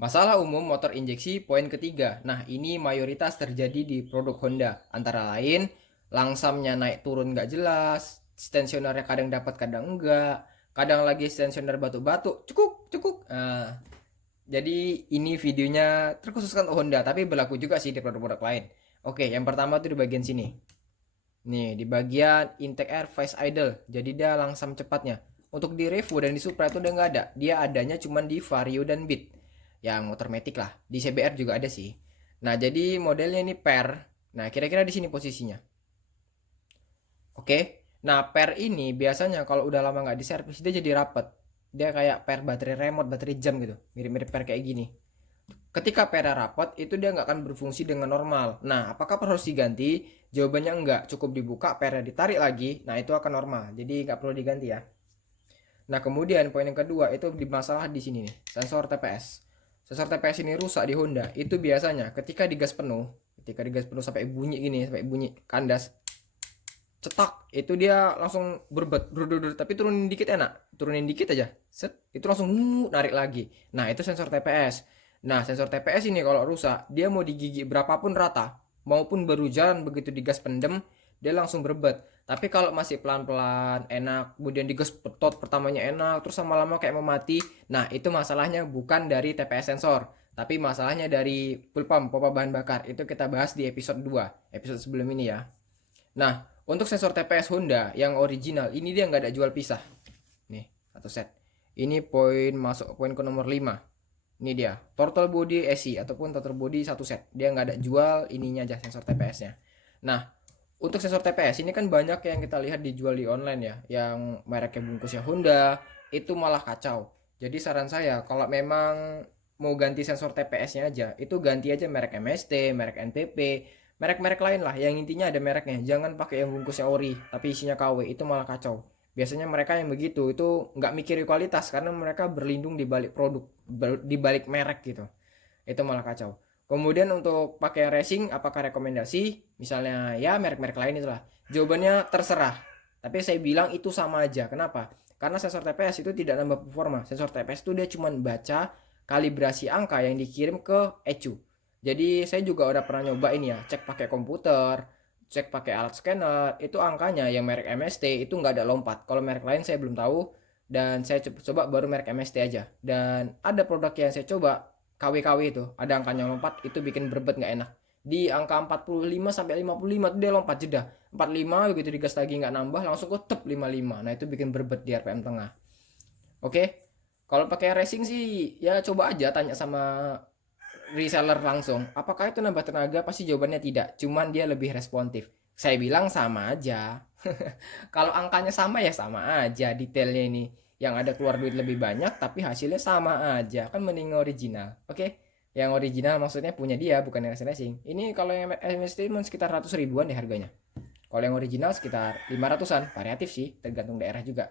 Masalah umum motor injeksi poin ketiga. Nah, ini mayoritas terjadi di produk Honda. Antara lain, langsamnya naik turun nggak jelas, stensionernya kadang dapat kadang enggak, kadang lagi stensioner batu-batu, cukuk, cukuk. Nah, jadi ini videonya terkhususkan untuk Honda, tapi berlaku juga sih di produk-produk lain. Oke, yang pertama tuh di bagian sini. Nih, di bagian intake air face idle. Jadi dia langsam cepatnya. Untuk di Revo dan di Supra itu udah nggak ada. Dia adanya cuma di Vario dan Beat. Yang motor metik lah. Di CBR juga ada sih. Nah, jadi modelnya ini per. Nah, kira-kira di sini posisinya. Oke. Nah, per ini biasanya kalau udah lama nggak diservis dia jadi rapet. Dia kayak per baterai remote, baterai jam gitu. Mirip-mirip per kayak gini. Ketika pera rapat, itu dia nggak akan berfungsi dengan normal. Nah, apakah harus diganti? Jawabannya enggak. Cukup dibuka, pera ditarik lagi. Nah, itu akan normal. Jadi nggak perlu diganti ya. Nah, kemudian poin yang kedua itu di masalah di sini nih, sensor TPS. Sensor TPS ini rusak di Honda. Itu biasanya ketika digas penuh sampai bunyi gini, sampai bunyi kandas, cetak, itu dia langsung berbet, tapi turunin dikit enak. Turunin dikit aja. Set, itu langsung narik lagi. Nah, itu sensor TPS. Nah, sensor TPS ini kalau rusak, dia mau digigit berapapun rata, maupun baru jalan begitu digas pendem, dia langsung berbet. Tapi kalau masih pelan-pelan, enak, kemudian digas petot pertamanya enak, terus lama-lama kayak mau mati, nah itu masalahnya bukan dari TPS sensor, tapi masalahnya dari fuel pump, pompa bahan bakar. Itu kita bahas di episode 2, episode sebelum ini ya. Nah, untuk sensor TPS Honda yang original, ini dia nggak ada jual pisah. Nih, satu set. Ini poin masuk poin ke nomor 5. Ini dia, total body SI ataupun total body satu set. Dia nggak ada jual ininya aja sensor TPS-nya. Nah, untuk sensor TPS ini kan banyak yang kita lihat dijual di online ya, yang mereknya bungkusnya Honda, itu malah kacau. Jadi saran saya kalau memang mau ganti sensor TPS-nya aja, itu ganti aja merek MST, merek NTP, merek-merek lain lah yang intinya ada mereknya. Jangan pakai yang bungkusnya ori tapi isinya KW, itu malah kacau. Biasanya mereka yang begitu itu nggak mikirin kualitas karena mereka berlindung di balik produk, di balik merek gitu. Itu malah kacau. Kemudian untuk pakai racing apakah rekomendasi? Misalnya ya merek-merek lain itulah. Jawabannya terserah. Tapi saya bilang itu sama aja. Kenapa? Karena sensor TPS itu tidak nambah performa. Sensor TPS itu dia cuma baca kalibrasi angka yang dikirim ke ECU. Jadi saya juga udah pernah nyoba ini ya, cek pakai komputer, cek pakai alat scanner, itu angkanya yang merek MST itu nggak ada lompat. Kalau merek lain saya belum tahu dan saya coba baru merek MST aja. Dan ada produk yang saya coba KW-KW itu, ada angkanya lompat, itu bikin berbet nggak enak. Di angka 45 sampai 55 tuh dia lompat jeda. 45 begitu digas lagi nggak nambah langsung ke tep 55. Nah, itu bikin berbet di RPM tengah. Oke. Kalau pakai racing sih ya coba aja tanya sama reseller langsung. Apakah itu nambah tenaga? Pasti jawabannya tidak. Cuman dia lebih responsif. Saya bilang sama aja. Kalau angkanya sama ya sama aja. Detailnya ini yang ada keluar duit lebih banyak tapi hasilnya sama aja. Kan mending original. Oke? Yang original maksudnya punya dia bukan yang racing. Ini kalau yang MST sekitar 100 ribuan deh harganya. Kalau yang original sekitar 500-an. Variatif sih, tergantung daerah juga.